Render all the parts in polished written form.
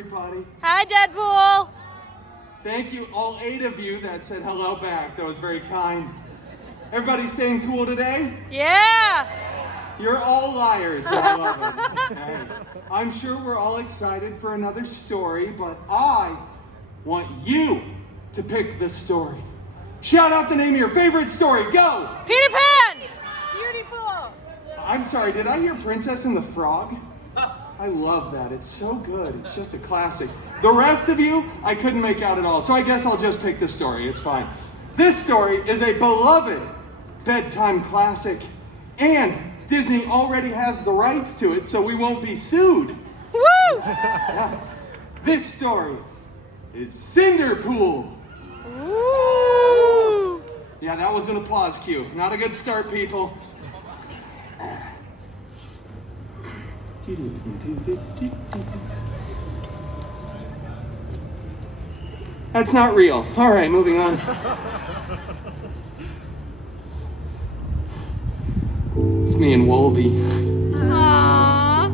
everybody. Hi, Deadpool. Thank you, all 8 of you that said hello back. That was very kind. Everybody staying cool today? Yeah. You're all liars. I love it. Hey, I'm sure we're all excited for another story, but I want you to pick the story. Shout out the name of your favorite story. Go! Peter Pan. Beautiful. I'm sorry, did I hear Princess and the Frog? I love that. It's so good. It's just a classic. The rest of you, I couldn't make out at all, so I guess I'll just pick the story. It's fine. This story is a beloved bedtime classic, and Disney already has the rights to it, so we won't be sued. Woo! Yeah. This story is Cinderpool. Ooh. Yeah, that was an applause cue. Not a good start, people. That's not real. All right, moving on. It's me and Wolby. Aww.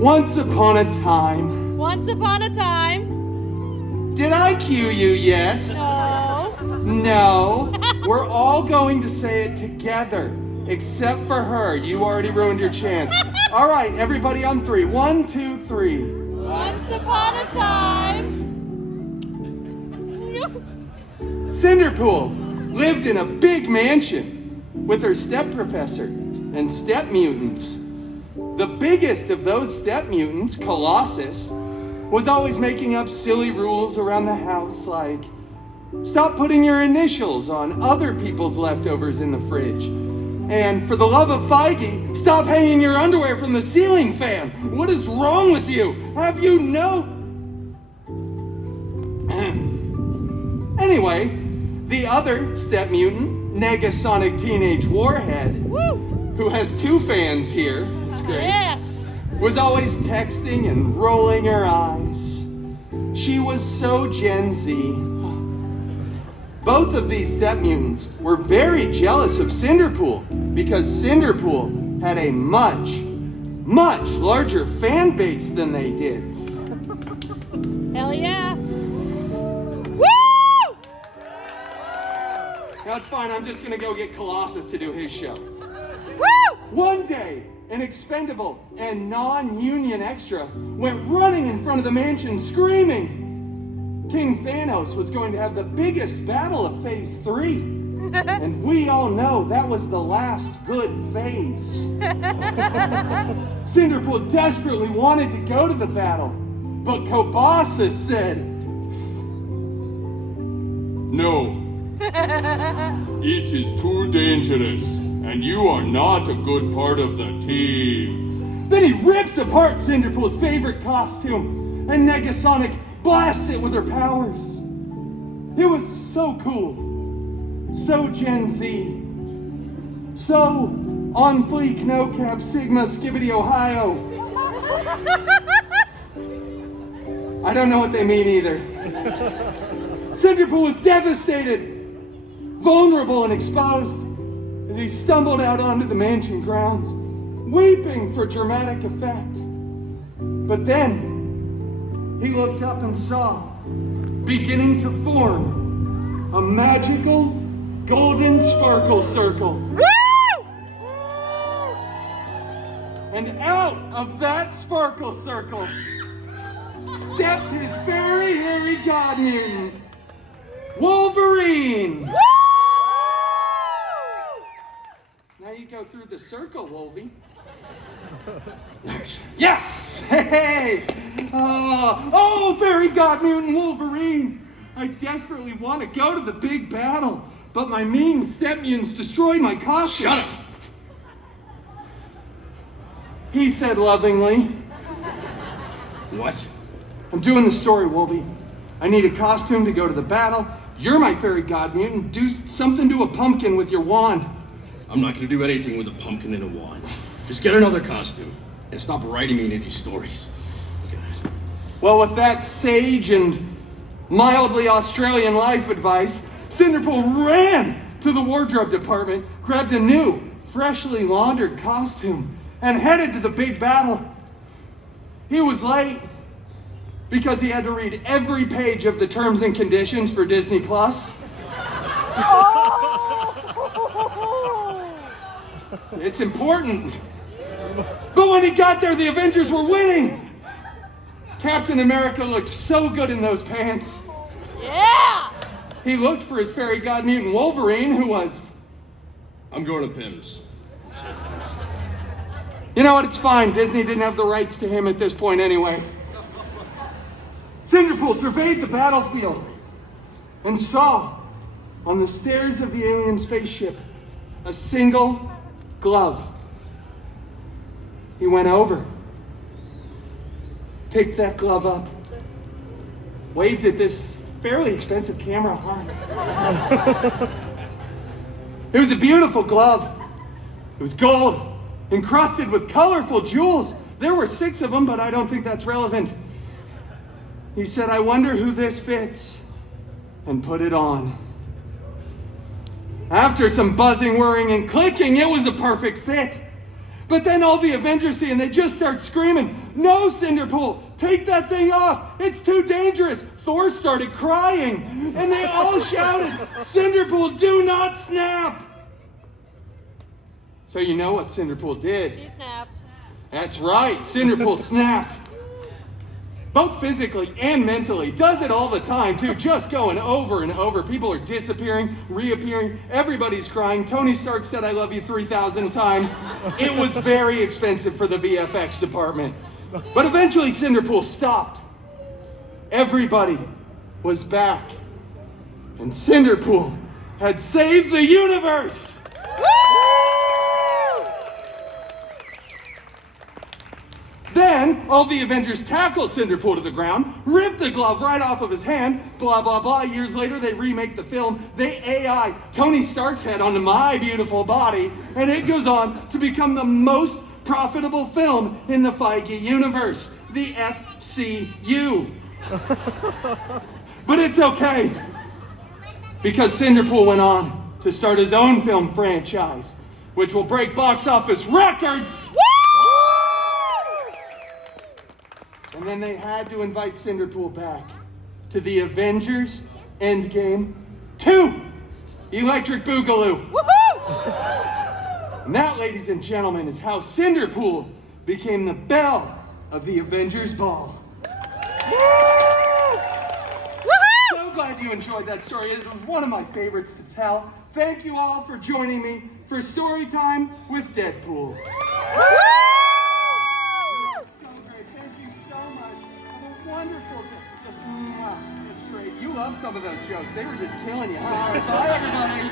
Once upon a time. Once upon a time. Did I cue you yet? No. No. We're all going to say it together, except for her. You already ruined your chance. All right, everybody on 3. 1, 2, 3. Once upon a time. Cinderpool lived in a big mansion with her step professor and step mutants. The biggest of those step mutants, Colossus, was always making up silly rules around the house like, stop putting your initials on other people's leftovers in the fridge. And for the love of Feige, stop hanging your underwear from the ceiling fan. What is wrong with you? Have you no... Anyway, the other step mutant, Negasonic Teenage Warhead, who has 2 fans here, it's great, Yeah. was always texting and rolling her eyes. She was so Gen Z. Both of these step mutants were very jealous of Cinderpool because Cinderpool had a much, much larger fan base than they did. Hell yeah. Woo! Now it's fine, I'm just gonna go get Colossus to do his show. Woo! One day, an expendable and non-union extra went running in front of the mansion screaming King Thanos was going to have the biggest battle of Phase 3. And we all know that was the last good phase. Cinderpool desperately wanted to go to the battle, but Colossus said, "No, it is too dangerous, and you are not a good part of the team." Then he rips apart Cinderpool's favorite costume, and Negasonic blasts it with her powers. It was so cool, so Gen Z, so on fleek, no cap, Sigma, Skibbity, Ohio. I don't know what they mean either. Cinderpool was devastated, vulnerable and exposed as he stumbled out onto the mansion grounds, weeping for dramatic effect. But then he looked up and saw, beginning to form, a magical golden sparkle circle. Woo! And out of that sparkle circle stepped his very hairy god mutant, Wolverine. Woo! Now you go through the circle, Wolvie. Yes! Hey! Oh, fairy god mutant Wolverine! I desperately want to go to the big battle, but my mean step mutants destroyed my costume. Shut up! He said lovingly. What? I'm doing the story, Wolvie. I need a costume to go to the battle. You're my fairy god mutant. Do something to a pumpkin with your wand. I'm not gonna do anything with a pumpkin and a wand. Just get another costume and stop writing me into these stories. God. Well, with that sage and mildly Australian life advice, Cinderpool ran to the wardrobe department, grabbed a new, freshly laundered costume, and headed to the big battle. He was late, because he had to read every page of the terms and conditions for Disney Plus. It's important. But when he got there, the Avengers were winning. Captain America looked so good in those pants. Yeah! He looked for his fairy god mutant Wolverine, who was... I'm going to Pim's. You know what, it's fine. Disney didn't have the rights to him at this point anyway. Cinderpool surveyed the battlefield and saw on the stairs of the alien spaceship a single glove. He went over, picked that glove up, waved at this fairly expensive camera arm. It was a beautiful glove. It was gold, encrusted with colorful jewels. There were 6 of them, but I don't think that's relevant. He said, "I wonder who this fits," and put it on. After some buzzing, whirring, and clicking, it was a perfect fit. But then all the Avengers see and they just start screaming, "No, Cinderpool, take that thing off. It's too dangerous." Thor started crying and they all shouted, "Cinderpool, do not snap." So you know what Cinderpool did. He snapped. That's right, Cinderpool snapped. Both physically and mentally. Does it all the time, too. Just going over and over. People are disappearing, reappearing. Everybody's crying. Tony Stark said, "I love you" 3,000 times. It was very expensive for the VFX department. But eventually Cinderpool stopped. Everybody was back. And Cinderpool had saved the universe. Then, all the Avengers tackle Cinderpool to the ground, rip the glove right off of his hand, blah, blah, blah. Years later, they remake the film. They AI Tony Stark's head onto my beautiful body, and it goes on to become the most profitable film in the Feige universe, the FCU. But it's okay, because Cinderpool went on to start his own film franchise, which will break box office records. And then they had to invite Cinderpool back to the Avengers Endgame 2, Electric Boogaloo. Woohoo! And that, ladies and gentlemen, is how Cinderpool became the belle of the Avengers Ball. So glad you enjoyed that story. It was one of my favorites to tell. Thank you all for joining me for Story Time with Deadpool. Wonderful. Just, it's great. You love some of those jokes. They were just killing you. All right, bye, everybody.